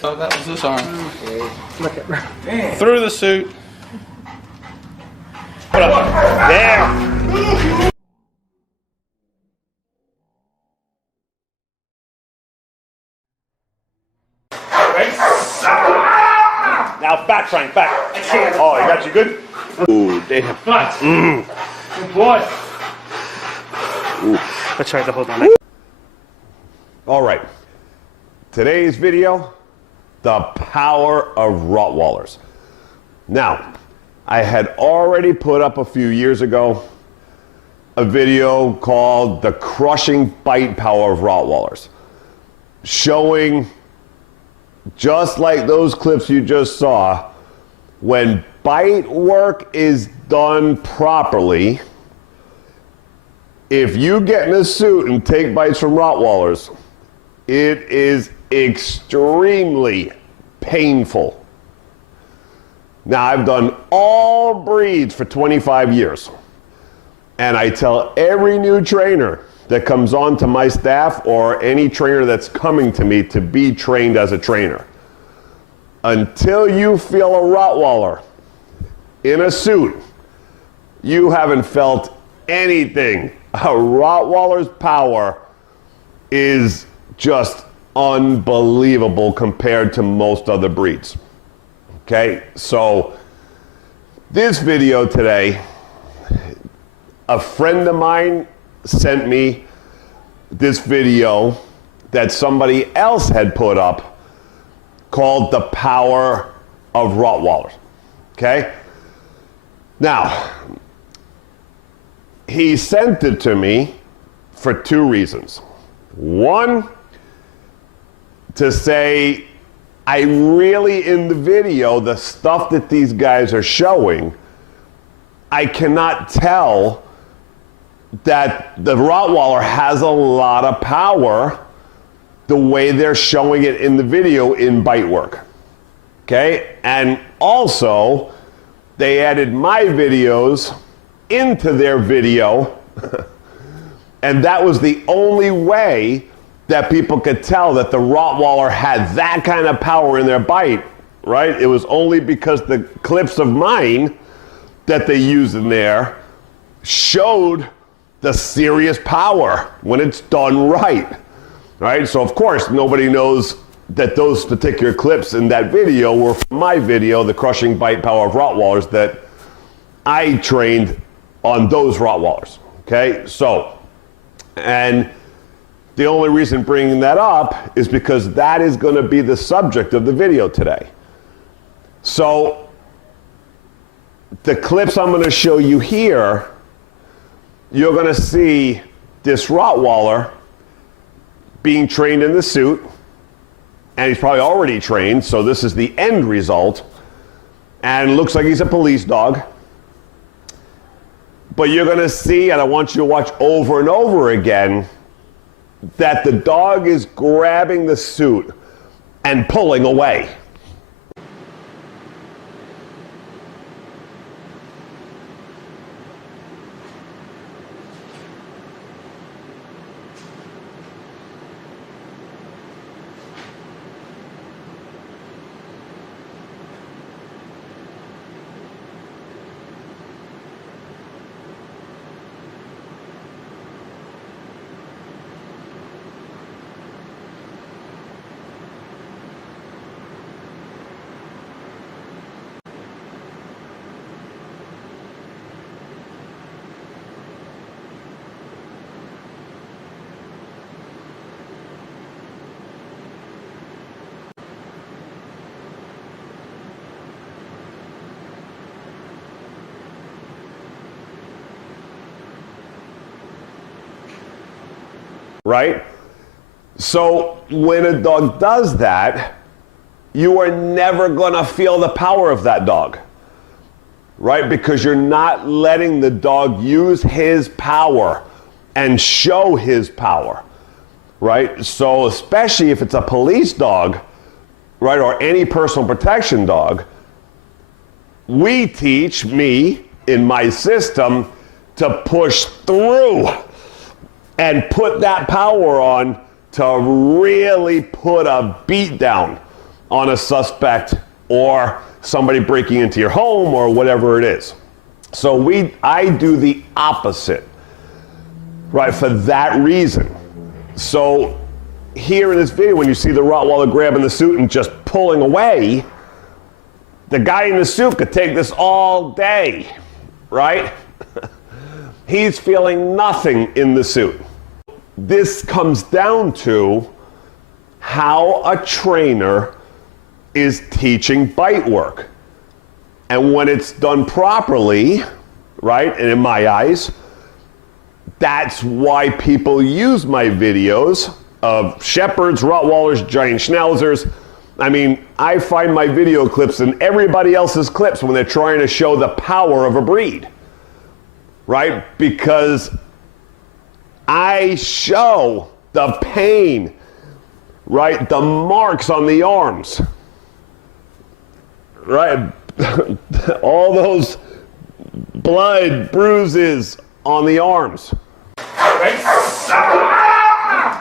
Oh, that was this arm. Look at that. Through the suit. There. Now back, Frank, back. Oh, he got you good? Ooh, damn. Good boy. I tried to hold on. All right. Today's video, the power of Rottweilers. Now, I had already put up a few years ago a video called The Crushing Bite Power of Rottweilers, showing, just like those clips you just saw, when bite work is done properly, if you get in a suit and take bites from Rottweilers, it is extremely painful. Now, I've done all breeds for 25 years, and I tell every new trainer that comes on to my staff or any trainer that's coming to me to be trained as a trainer, until you feel a Rottweiler in a suit, you haven't felt anything. A Rottweiler's power is just unbelievable compared to most other breeds. Okay, so this video today, a friend of mine sent me this video that somebody else had put up called The Power of Rottweilers. Okay, now he sent it to me for two reasons. One, to say, I really, in the video, the stuff that these guys are showing, I cannot tell that the Rottweiler has a lot of power the way they're showing it in the video in bite work. Okay? And also, they added my videos into their video, and that was the only way that people could tell that the Rottweiler had that kind of power in their bite, right? It was only because the clips of mine that they used in there showed the serious power when it's done right, right? So of course, nobody knows that those particular clips in that video were from my video, The Crushing Bite Power of Rottweilers, that I trained on those Rottweilers, okay? So, and the only reason bringing that up is because that is going to be the subject of the video today. So the clips I'm going to show you here, you're going to see this Rottweiler being trained in the suit, and he's probably already trained, so this is the end result, and looks like he's a police dog. But you're going to see, and I want you to watch over and over again, that the dog is grabbing the suit and pulling away. Right? So when a dog does that, you are never going to feel the power of that dog, right? Because you're not letting the dog use his power and show his power, right? So especially if it's a police dog, right, or any personal protection dog, we teach me in my system to push through and put that power on to really put a beat down on a suspect or somebody breaking into your home or whatever it is. So I do the opposite, right, for that reason. So here in this video, when you see the Rottweiler grabbing the suit and just pulling away, the guy in the suit could take this all day, right? He's feeling nothing in the suit. This comes down to how a trainer is teaching bite work. And when it's done properly, right, and in my eyes, that's why people use my videos of Shepherds, Rottweilers, Giant Schnauzers. I mean, I find my video clips in everybody else's clips when they're trying to show the power of a breed, right? Because I show the pain, right? The marks on the arms, right? All those blood bruises on the arms. Right?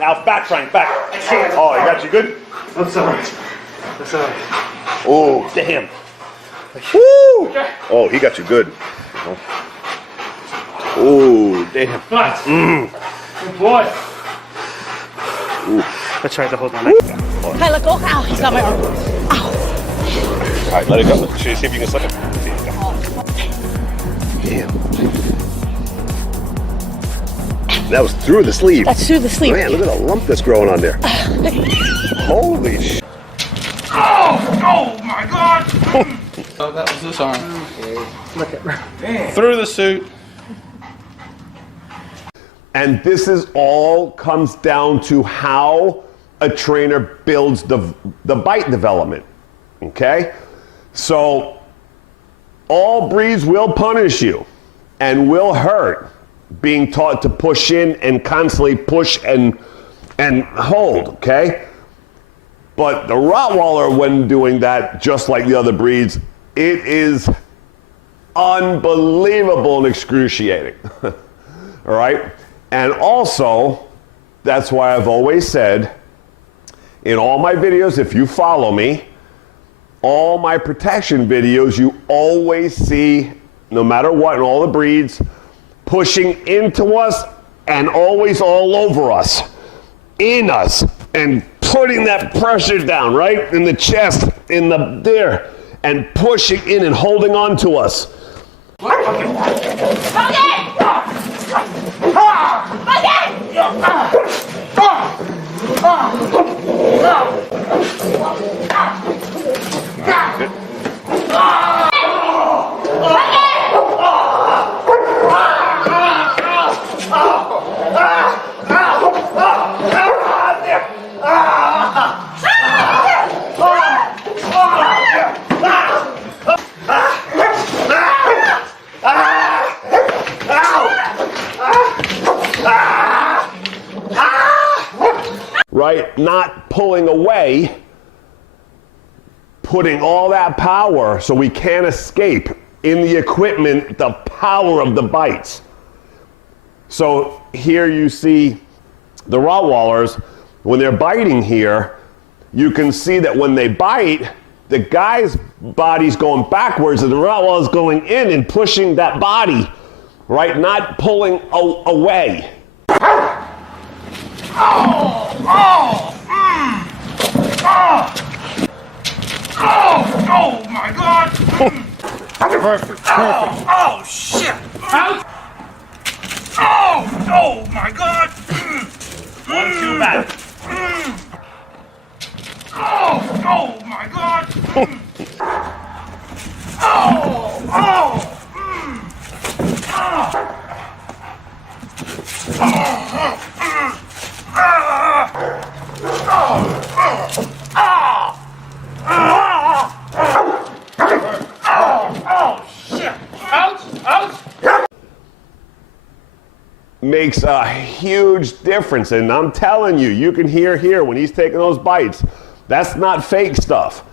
Now back, Frank, back. I can't. Oh, I got you good? That's all right. That's all right. Oh, damn. Woo! Oh, he got you good. Oh, damn. Nice. Good boy. Ooh. I tried to hold on. Hey, let go. Ow, he's got my arm. Ow. All right, let it go. See if you can slip it. Damn. That was through the sleeve. That's through the sleeve. Man, look at the lump that's growing on there. Holy shit. Oh my God! Oh, that was this arm. Look at Through the suit. And this is all comes down to how a trainer builds the bite development. Okay? So all breeds will punish you and will hurt being taught to push in and constantly push and hold, okay? But the Rottweiler, when doing that, just like the other breeds, it is unbelievable and excruciating. All right? And also, that's why I've always said, in all my videos, if you follow me, all my protection videos, you always see, no matter what, in all the breeds, pushing into us and always all over us, in us, and putting that pressure down, right? In the chest, in the there, and pushing in and holding on to us. Right? Not pulling away, putting all that power so we can't escape in the equipment, the power of the bites. So here you see the Rottweilers, when they're biting here, you can see that when they bite, the guy's body's going backwards and the Rottweiler's going in and pushing that body, right? Not pulling away. Oh my God! Perfect. Oh shit! Out! Oh my God! 1-2 back. Oh my God! Makes a huge difference, and I'm telling you, you can hear here when he's taking those bites, That's not fake stuff.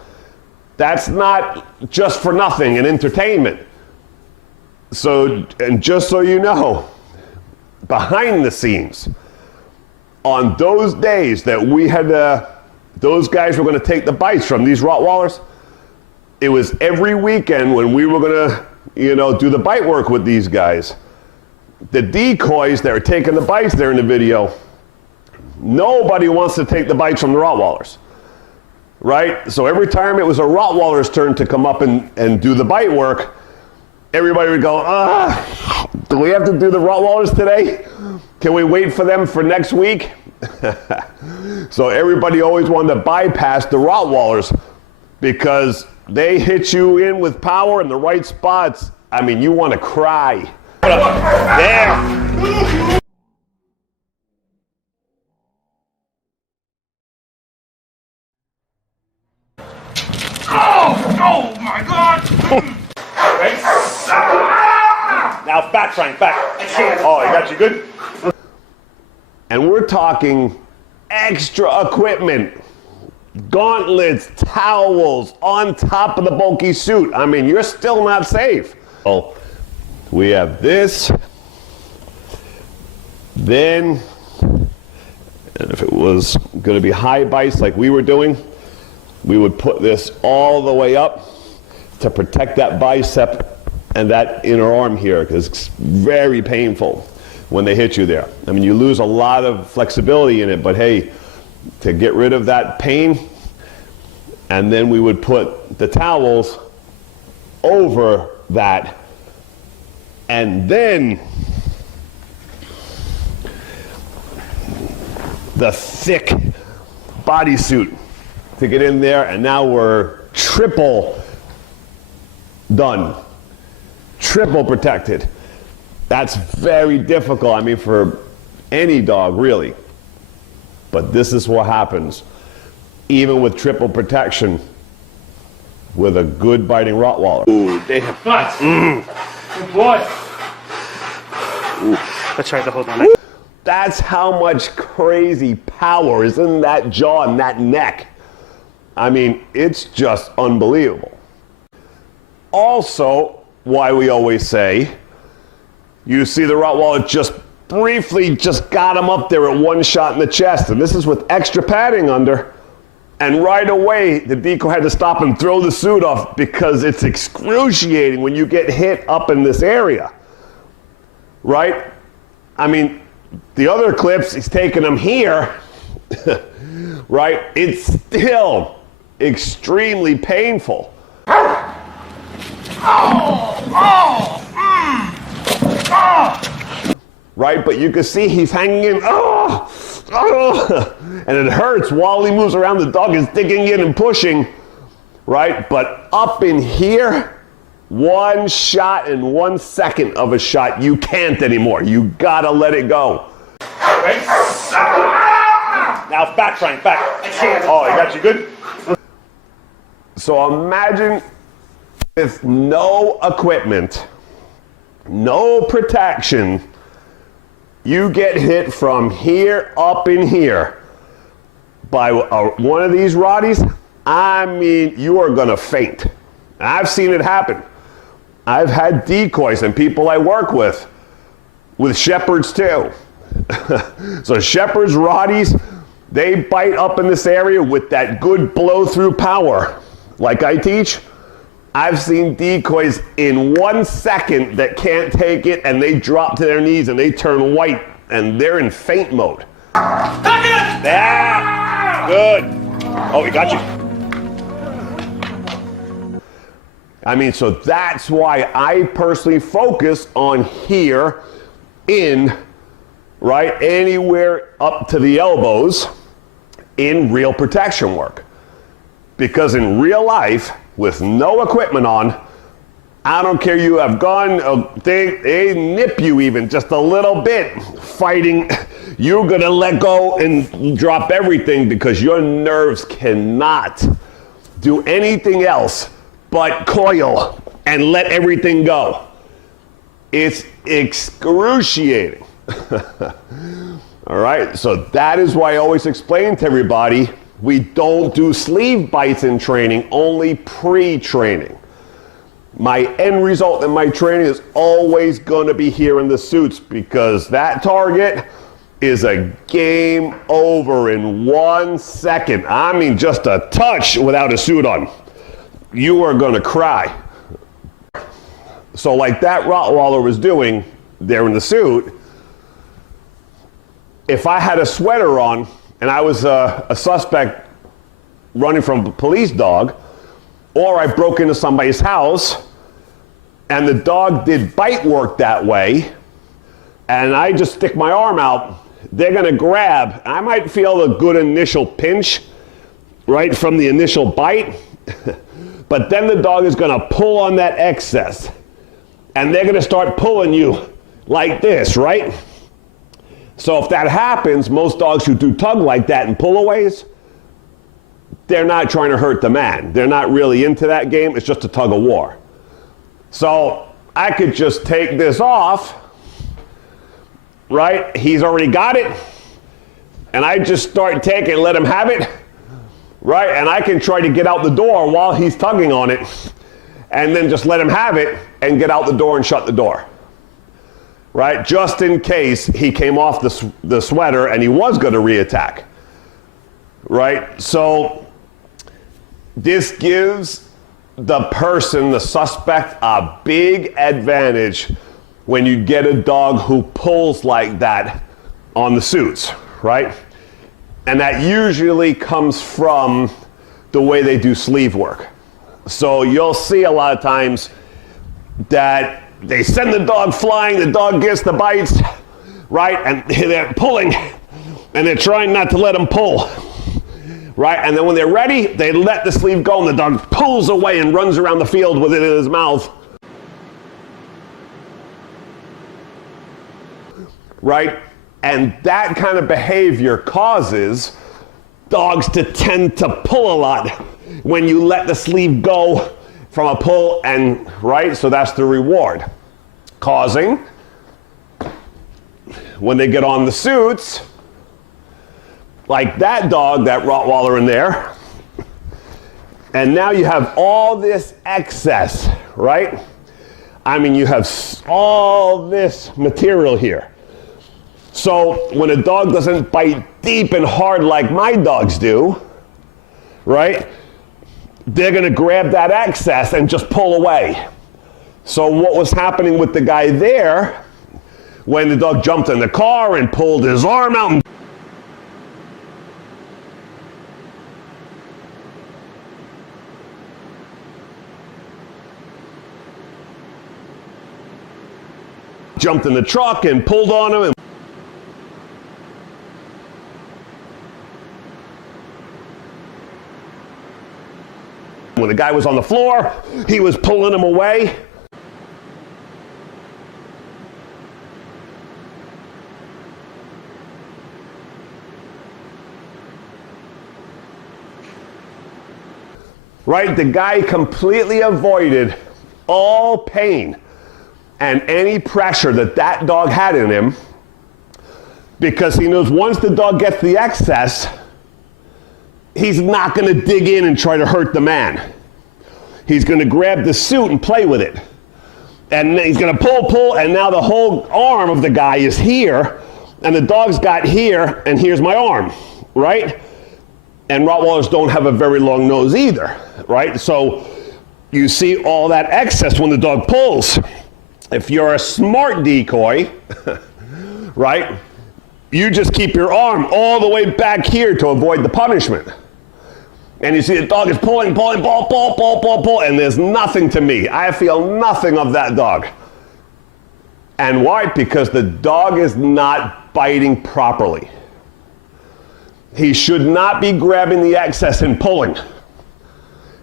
That's not just for nothing and entertainment. So, and just so you know, behind the scenes, on those days that we had, those guys were going to take the bites from these Rottweilers, it was every weekend when we were going to, you know, do the bite work with these guys. The decoys that are taking the bites there in the video, nobody wants to take the bites from the Rottweilers, right? So every time it was a Rottweiler's turn to come up and do the bite work, everybody would go, do we have to do the Rottweilers today? Can we wait for them for next week? So everybody always wanted to bypass the Rottweilers because they hit you in with power in the right spots. I mean, you want to cry. There. Oh my God! Right? Now back, Frank, back. Oh, I got you good? And we're talking extra equipment. Gauntlets, towels, on top of the bulky suit. I mean, you're still not safe. Oh, we have this. Then, and if it was going to be high bites like we were doing, we would put this all the way up to protect that bicep and that inner arm here, because it's very painful when they hit you there. I mean, you lose a lot of flexibility in it, but hey, to get rid of that pain, and then we would put the towels over that, and then the thick bodysuit to get in there, and now we're triple done, triple protected. That's very difficult, I mean, for any dog, really. But this is what happens, even with triple protection, with a good biting Rottweiler. Ooh, damn. Nice. Good boy. Ooh, let's try to hold on. That's how much crazy power is in that jaw and that neck. I mean, it's just unbelievable. Also, why we always say, you see the Rottweiler just briefly just got him up there at one shot in the chest, and this is with extra padding under, and right away the decoy had to stop and throw the suit off because it's excruciating when you get hit up in this area, right? I mean, the other clips, he's taking them here, right? It's still extremely painful. Right, but you can see he's hanging in, and it hurts while he moves around. The dog is digging in and pushing, right? But up in here, one shot in 1 second of a shot, you can't anymore. You gotta let it go. Right? Now back, Frank, back. Oh, I got you good? So imagine with no equipment, no protection, you get hit from here up in here by one of these Rotties. I mean, you are gonna faint. I've seen it happen. I've had decoys and people I work with shepherds too. So shepherds, Rotties, they bite up in this area with that good blow through power. Like I teach, I've seen decoys in 1 second that can't take it, and they drop to their knees and they turn white and they're in faint mode. There, good. Oh, he got you. I mean, so that's why I personally focus on here in, right, anywhere up to the elbows in real protection work. Because in real life, with no equipment on, I don't care, you have gone, they nip you even just a little bit fighting, you're gonna let go and drop everything because your nerves cannot do anything else but coil and let everything go. It's excruciating. All right, so that is why I always explain to everybody, We don't do sleeve bites in training, only pre-training. My end result in my training is always going to be here in the suits, because that target is a game over in 1 second. I mean, just a touch without a suit on. You are going to cry. So like that Rottweiler was doing there in the suit, if I had a sweater on and I was a suspect running from a police dog, or I broke into somebody's house and the dog did bite work that way, and I just stick my arm out, they're going to grab. I might feel a good initial pinch, right, from the initial bite, but then the dog is going to pull on that excess, and they're going to start pulling you like this, right? So if that happens, most dogs who do tug like that and pullaways, they're not trying to hurt the man. They're not really into that game. It's just a tug of war. So I could just take this off, right? He's already got it. And I just start taking it, let him have it, right? And I can try to get out the door while he's tugging on it, and then just let him have it and get out the door and shut the door. Right, just in case he came off the sweater and he was going to reattack. Right, so this gives the person, the suspect, a big advantage when you get a dog who pulls like that on the suits, right? And that usually comes from the way they do sleeve work. So you'll see a lot of times that they send the dog flying, the dog gets the bites, right? And they're pulling, and they're trying not to let them pull, right? And then when they're ready, they let the sleeve go, and the dog pulls away and runs around the field with it in his mouth, right? And that kind of behavior causes dogs to tend to pull a lot when you let the sleeve go from a pull, and right, so that's the reward. Causing, when they get on the suits, like that dog, that Rottweiler in there, and now you have all this excess, right? I mean, you have all this material here. So when a dog doesn't bite deep and hard like my dogs do, right? They're going to grab that excess and just pull away. So what was happening with the guy there, when the dog jumped in the car and pulled his arm out and jumped in the truck and pulled on him, and when the guy was on the floor, he was pulling him away. Right? The guy completely avoided all pain and any pressure that that dog had in him, because he knows once the dog gets the excess, he's not going to dig in and try to hurt the man. He's going to grab the suit and play with it. And he's going to pull, and now the whole arm of the guy is here, and the dog's got here, and here's my arm, right? And Rottweilers don't have a very long nose either, right? So you see all that excess when the dog pulls. If you're a smart decoy, right, you just keep your arm all the way back here to avoid the punishment. And you see the dog is pulling, pull, and there's nothing to me. I feel nothing of that dog. And why? Because the dog is not biting properly. He should not be grabbing the excess and pulling.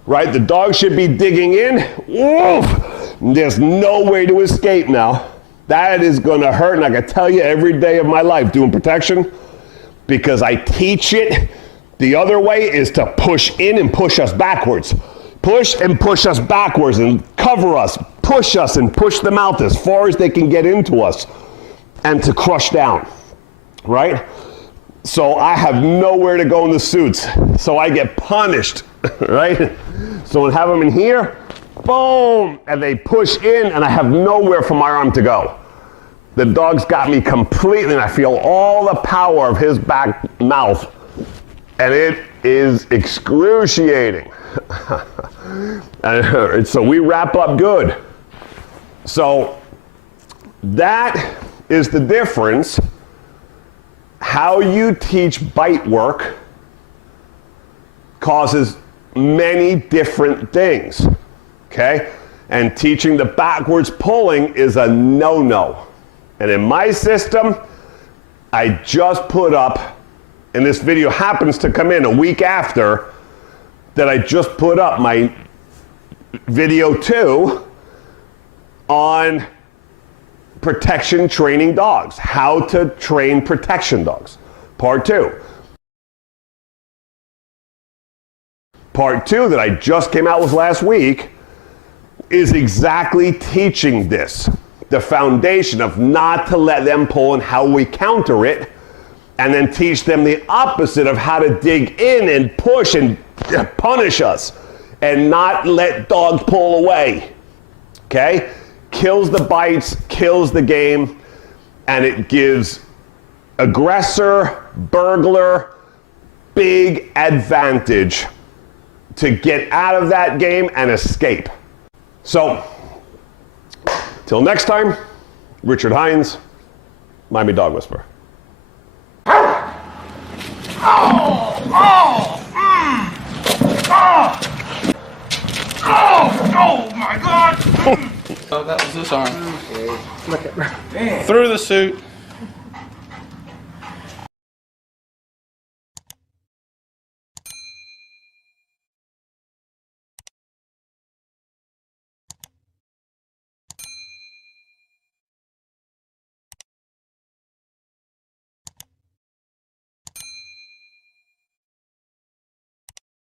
Right? The dog should be digging in. Woof! There's no way to escape now. That is going to hurt, and I can tell you every day of my life doing protection, because I teach it. The other way is to push in and push us backwards. Push and push us backwards and cover us. Push us and push them out as far as they can get into us, and to crush down, right? So I have nowhere to go in the suits. So I get punished, right? So I have them in here, boom, and they push in, and I have nowhere for my arm to go. The dog's got me completely, and I feel all the power of his back mouth, and it is excruciating. And so we wrap up good. So that is the difference. How you teach bite work causes many different things, okay? And teaching the backwards pulling is a no-no. And in my system, I just put up, and this video happens to come in a week after that I just put up my video 2 on protection training dogs, how to train protection dogs, part 2. Part 2 that I just came out with last week is exactly teaching this, the foundation of not to let them pull and how we counter it, and then teach them the opposite of how to dig in and push and punish us and not let dogs pull away, okay? Kills the bites, kills the game, and it gives aggressor, burglar, big advantage to get out of that game and escape. So, till next time, Richard Hines, Miami Dog Whisperer. Oh my God! Oh, that was this arm. Through the suit.